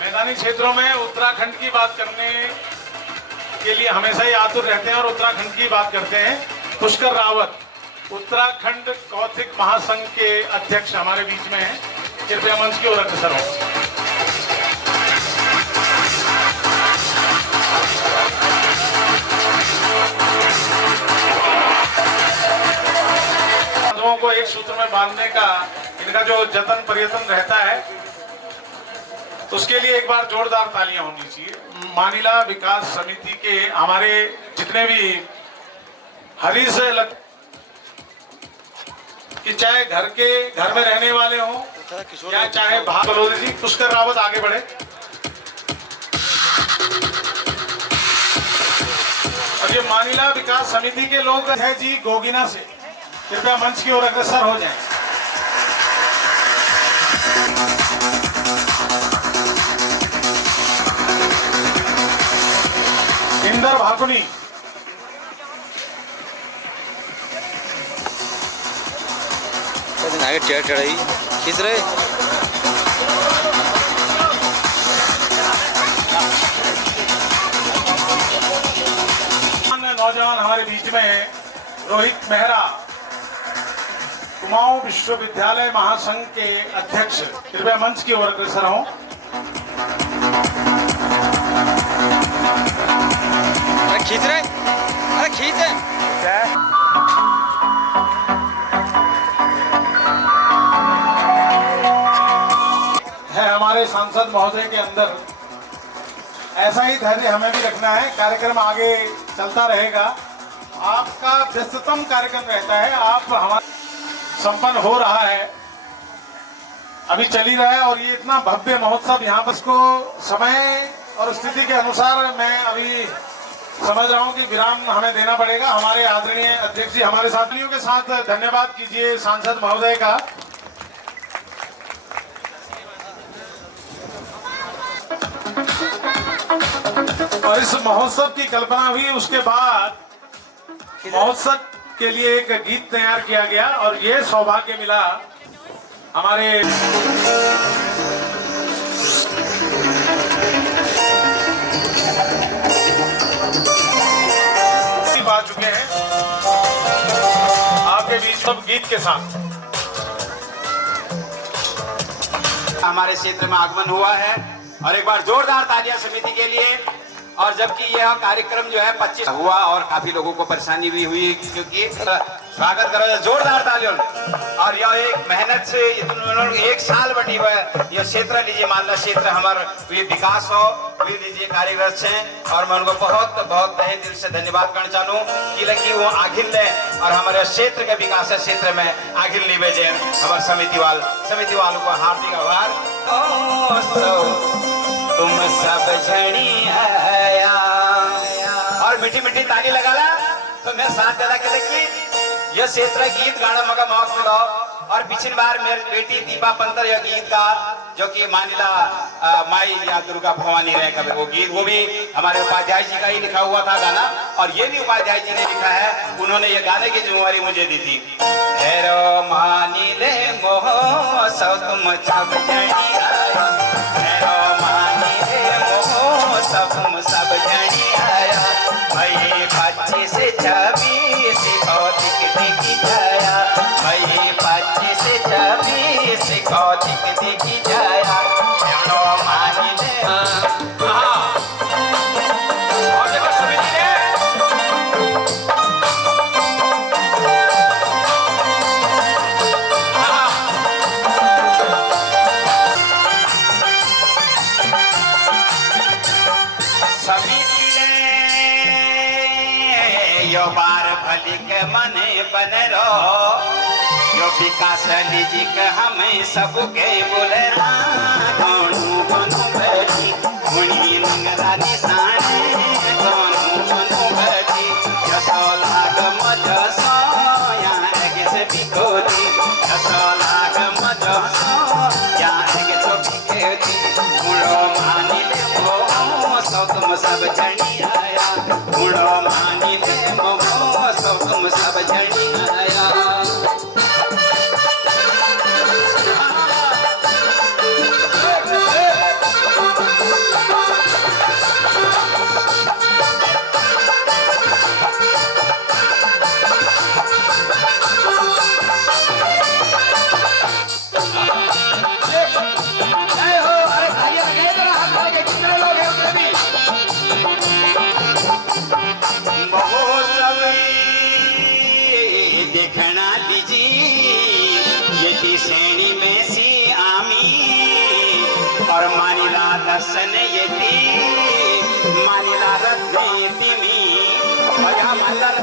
मैदानी क्षेत्रों में उत्तराखंड की बात करने के लिए हमेशा ही आतुर रहते हैं और उत्तराखंड की बात करते हैं। पुष्कर रावत, उत्तराखंड कौथिक महासंघ के अध्यक्ष हमारे बीच में हैं, कृपया मंच की ओर अग्रसर हों। को एक सूत्र में बांधने का इनका जो जतन प्रयत्न रहता है, तो उसके लिए एक बार जोरदार तालियां होनी चाहिए। मानिला विकास समिति के हमारे जितने भी हरीश कि चाहे घर में रहने वाले हों या चाहे बलोदी जी, पुष्कर रावत आगे बढ़े। और ये मानिला विकास समिति के लोग हैं जी गोगिना से, कृपया मंच की ओर अग्रसर हो जाएं। इंदर भाकुनी, आगे टेढ़ चढ़ाई खींच रहे। नौजवान हमारे बीच में रोहित मेहरा, कुमाऊं विश्वविद्यालय महासंघ के अध्यक्ष, कृपया मंच की ओर अग्रसर हों। अरे खींच रहे, अरे खींचे। है हमारे सांसद महोदय के अंदर ऐसा ही धैर्य हमें भी रखना है। कार्यक्रम आगे चलता रहेगा, आपका व्यस्ततम कार्यक्रम रहता है, आप हमारा संपन्न हो रहा है, अभी चल ही रहा है। और ये इतना भव्य महोत्सव यहाँ पर को समय और स्थिति के अनुसार मैं अभी समझ रहा हूँ कि विराम हमें देना पड़ेगा। हमारे आदरणीय अध्यक्ष जी हमारे साथियों के साथ धन्यवाद कीजिए सांसद महोदय का। और इस महोत्सव की कल्पना हुई, उसके बाद महोत्सव के लिए एक गीत तैयार किया गया और ये सौभाग्य मिला हमारे आ चुके हैं आपके बीच सब गीत के साथ। हमारे क्षेत्र में आगमन हुआ है और एक बार जोरदार तालियां समिति के लिए। और जबकि यह कार्यक्रम जो है 25 हुआ और काफी लोगों को परेशानी भी हुई, क्योंकि स्वागत करो जोरदार तालियों। और यह एक मेहनत से एक साल बटी हुआ यह क्षेत्र लीजिए, मानला क्षेत्र हमारा विकास हो भी लीजिए कार्यरत है। और मैं उनको बहुत बहुत तहे दिल से धन्यवाद करना चाहूँ कि लगी वो आखिर ले और हमारे क्षेत्र के विकास क्षेत्र में आखिर ली भेजे हमारे समिति वालों को हार्दिक आभार। तुम सब झड़ी आया और मीठी मीठी ताली लगाला तो मैं साथ ज्यादा के देखी यह क्षेत्र गीत गाना मगा मौक में गाओ। और पिछली बार मेरी बेटी दीपा पंतर यह गीत का जो कि मानिला माई या दुर्गा भवानी रहे कभी वो गीत, वो भी हमारे उपाध्याय जी का ही लिखा हुआ था गाना। और ये भी उपाध्याय जी ने लिखा है, उन्होंने ये गाने की जिम्मेवारी मुझे दी थी। हेरो मानिले मोह सौ तुम सब जनी आया, हेरो मानिले मोह सब जनी आया। भई 25 से 26 कौतिक दिखी जाया, भई 25 से 26 कौतिक दिखी जाया। हेरो मानिले यो बार भली के मने बन रो यो विकास लीजी के हमें सबके बोलरा दोनों बनो बैठी मुनी नंगरा निशाने दोनों बनो बैठी यसोला ग मजसो यहाँ आगे से बिकोती यसोला ग मजसो यहाँ आगे तो बिकोती। मुड़ो मानी ले वो सौ तुम सब जनी आया, मुड़ो मानी ले वो सौ तुम सब जनी आया।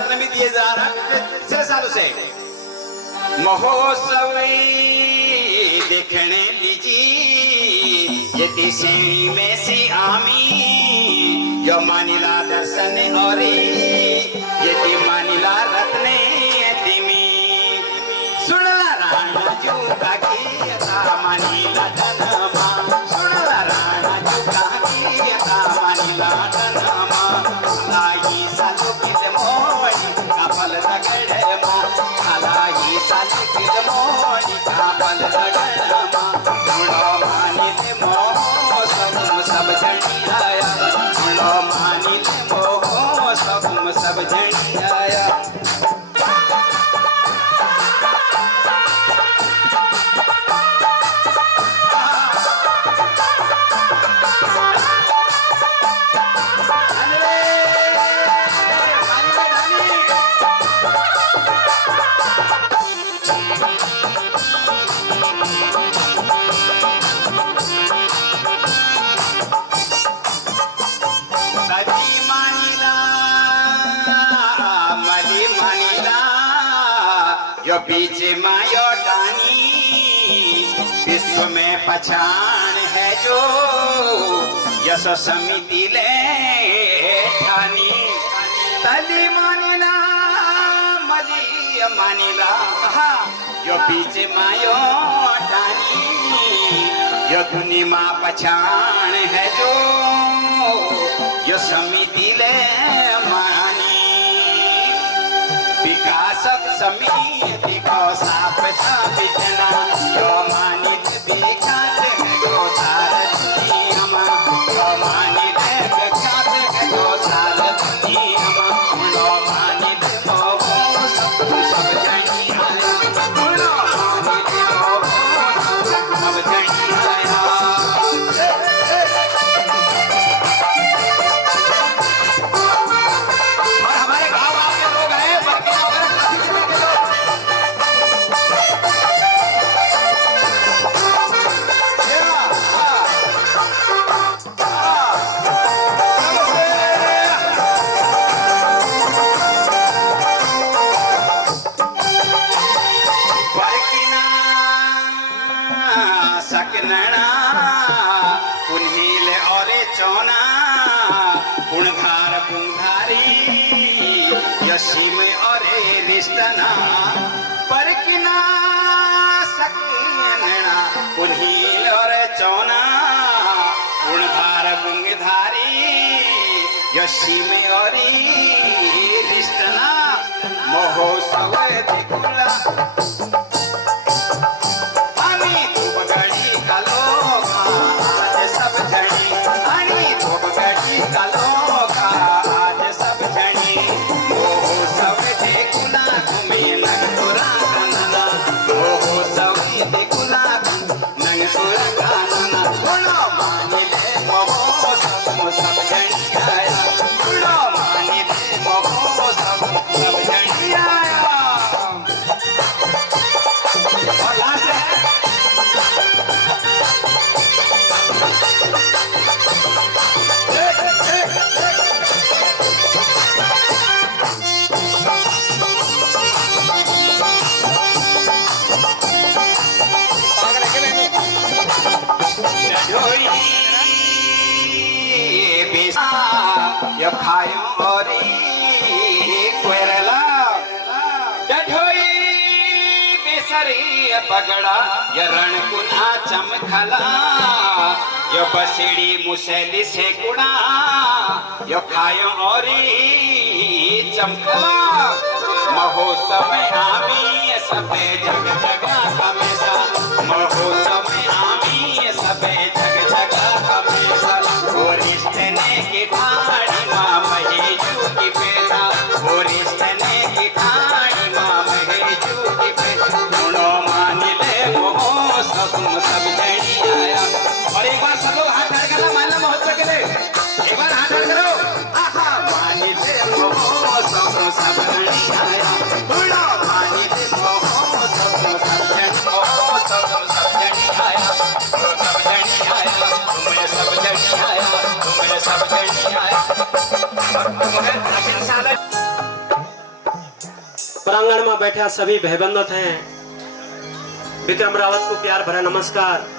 रत्न भी दिए जा रहा है पिछले सालों से। महोत्सव देखने लीजी यदि श्रेणी में से आमी यो मानिला दर्शन और यदि मानिला रत्ने तिमी सुनला राणा जो काकी मानिला धनमा सुनला राणा जो काकी मानिला धनमा लाई सालो किल मोनी कापल दगड़मा लाई सालो किल मोनी कापल दगड़मा मुड़ो मानिले मोह सब जनी आया मुड़ो मानिले मोह सब जनी आया। जो बीच मायो डानी विश्व में पहचान है जो यश समिति ले ठानी तली मानिला मली मानिला जो बीच मायो डानी यो दुनी माँ पहचान है जो यो समिति ले मानी विकासक समिति को साफ साबितना जो मानित विकास है जो सारा दुनिया में जो मानित विकास है जो सारा दुनिया में जो मानित मोह सब जनी आया जो मानित मोह सब जनी आया। और हमारे गाँव के लोग हैं सकनना कुन्हील और चौना गुणधार गुणधारी यशी में और रिश्तना पर किना सकनना कुन्हील और चौना गुणधार गुणधारी यशी में और रिश्तना महोत्सव देखुला यो खायो और कोयरला डढोई बेसरी पगड़ा ये रणकुना चमखला यो बसेड़ी मुसैली से गुड़ा यो खायो और चमखला महोत्सव में आमी सबे जग जगा हमेशा महोत्सव में आमी सबे जग जगा हमेशा वो रिश्ते ने की ठाड़ी माँ महेजू की पेटा वो रिश्ते ने की ठाड़ी माँ महेजू की पेटा मुड़ो मानिले महोत्सव सब जनी आया। और एक बार सब लोग हाथ खड़े करना मानला महोत्सव के लिए एक बार हाथ खड़े करो आहा मानिले महोत्सव सब जनी आया मुड़ो मानिले महोत्सव सब जनी प्रांगण में बैठा सभी भाईबंधों थे विक्रम रावत को प्यार भरा नमस्कार।